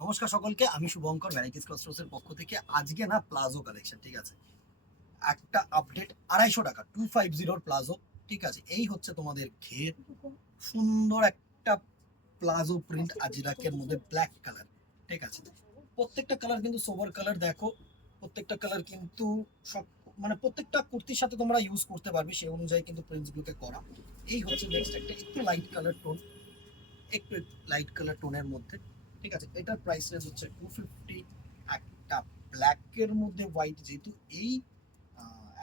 নমস্কার সকলকে, আমি শুভঙ্কর ভ্যারাইটিস ক্রসরোডসের পক্ষ থেকে। আজকে না প্লাজো কালেকশন, ঠিক আছে, একটা আপডেট 250 টাকা 250 প্লাজো, ঠিক আছে। এই হচ্ছে তোমাদের ঘের, সুন্দর একটা প্লাজো প্রিন্ট আজরাকের মধ্যে ব্ল্যাক কালার, ঠিক আছে। প্রত্যেকটা কালার কিন্তু সোবার কালার, দেখো প্রত্যেকটা কালার কিন্তু সব মানে প্রত্যেকটা কুর্তির সাথে তোমরা ইউজ করতে পারবে, সেই অনুযায়ী কিন্তু প্রিন্টস গুলোকে করা। এই হচ্ছে নেক্সট একটা একটু লাইট কালার টোন, একটু লাইট কালার টোনের মধ্যে, ঠিক আছে। এটার প্রাইস রেঞ্জ হচ্ছে 250। একটা ব্ল্যাকের মধ্যে হোয়াইট, যেহেতু এই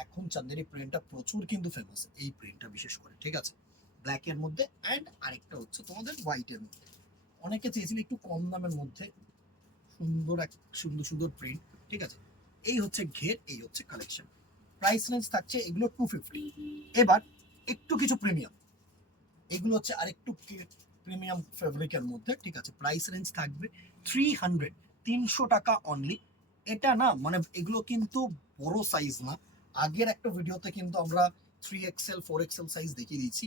এখন চান্দেরি প্রিন্টটা প্রচুর কিন্তু ফেমাস, এই প্রিন্টটা বিশেষ করে, ঠিক আছে, ব্ল্যাকের মধ্যে। অ্যান্ড আরেকটা হচ্ছে তোমাদের হোয়াইটের মধ্যে। অনেকে চেয়েছিল একটু কম দামের মধ্যে সুন্দর এক সুন্দর সুন্দর প্রিন্ট, ঠিক আছে। এই হচ্ছে ঘের, এই হচ্ছে কালেকশন। প্রাইস রেঞ্জ থাকছে এগুলো 250। এবার একটু কিছু প্রিমিয়াম, এগুলো হচ্ছে আরেকটু প্রিমিয়াম ফেব্রিকের মধ্যে, ঠিক আছে। প্রাইস রেঞ্জ থাকবে 300, 300 টাকা অনলি। এটা না মানে এগুলো কিন্তু বড় সাইজ না। আগের একটা ভিডিওতে কিন্তু আমরা 3XL 4XL সাইজ দেখিয়ে দিয়েছি।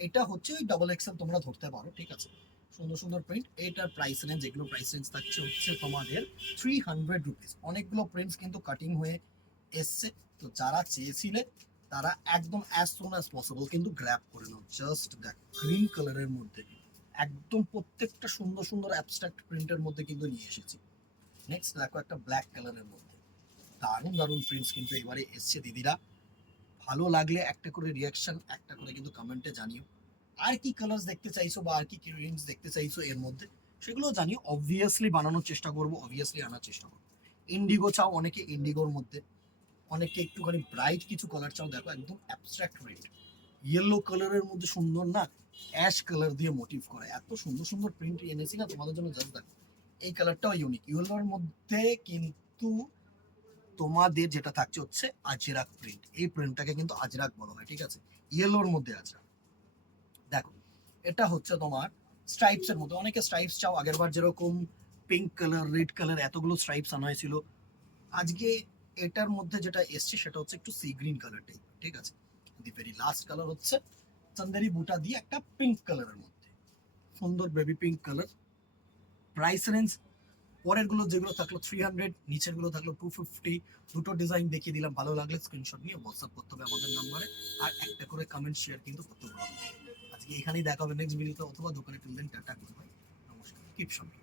এটা হচ্ছে ওই ডাবল এক্সেল তোমরা ধরতে পারো, ঠিক আছে। সুন্দর সুন্দর প্রিন্ট। এটার প্রাইস রেঞ্জ, এগুলো প্রাইস রেঞ্জ থাকছে হচ্ছে তোমাদের 300 রুপিস। অনেকগুলো প্রিন্টস কিন্তু কাটিং হয়ে এসছে, তো যারা চেয়েছিলে তারা একদম অ্যাজ সুন অ্যাজ পসিবল কিন্তু গ্র্যাব করে নাও। জাস্ট দেখ, গ্রিন কালারের মধ্যে একদম প্রত্যেকটা সুন্দর সুন্দর অ্যাবস্ট্রাক্ট প্রিন্টের মধ্যে কিন্তু নিয়ে এসেছি। নেক্সট দেখো একটা ব্ল্যাক কালারের মধ্যে, দারুণ দারুণ প্রিন্টস কিন্তু এবারে এসছে দিদিরা। ভালো লাগলে একটা করে রিয়াকশন, একটা করে কিন্তু কমেন্টে জানিও। আর কি কালার্স দেখতে চাইছো বা আর কি কি রেঞ্জ দেখতে চাইছো এর মধ্যে, সেগুলো জানিও। অবভিয়াসলি বানানোর চেষ্টা করবো, অবভিয়াসলি আনার চেষ্টা করবো। ইন্ডিগো চাও অনেকে, ইন্ডিগোর মধ্যে অনেকে একটুখানি ব্রাইট কিছু কালার চাও, দেখো একদম অ্যাবস্ট্রাক্ট রেড, ইয়েলো কালারের মধ্যে সুন্দর না, অ্যাশ কালার দিয়ে মোটিভ করা, এত সুন্দর সুন্দর প্রিন্ট এনেছি না তোমাদের জন্য। জাস্ট দেখো, এই কালারটাও ইউনিক, ইয়েলোর মধ্যে কিন্তু তোমাদের যেটা থাকছে হচ্ছে আজরাক প্রিন্ট। এই প্রিন্টটাকে কিন্তু আজরাক বলা হয়, ঠিক আছে, ইয়েলোর মধ্যে আজরাক। দেখো এটা হচ্ছে তোমার স্ট্রাইপস এর মধ্যে, অনেকে স্ট্রাইপস চাও। আগেরবার যেরকম পিঙ্ক কালার, রেড কালার, এতগুলো স্ট্রাইপস আনা হয়েছিল। আজকে এটার মধ্যে যেটা এসছে সেটা হচ্ছে একটু সি গ্রিন কালার টাইপ, ঠিক আছে। দি ভেরি লাস্ট কালার হচ্ছে চান্দেরি বুটা দিয়ে একটা পিঙ্ক কালারের মধ্যে, সুন্দর baby pink colour. Price range পরের গুলো যেগুলো থাকলো 300, নিচের গুলো থাকলো 250। দুটো ডিজাইন দেখিয়ে দিলাম, ভালো লাগলে স্ক্রিনশট নিয়ে হোয়াটসঅ্যাপ করতে হবে আমাদের নাম্বারে। আর একটা করে কমেন্ট শেয়ার কিন্তু করতে পারবে। আজকে এখানেই দেখা হবে নেক্সট ভিডিওতে, অথবা দোকানে তুললেন টাটা, গুড বাই, নমস্কার, কিপ শপিং।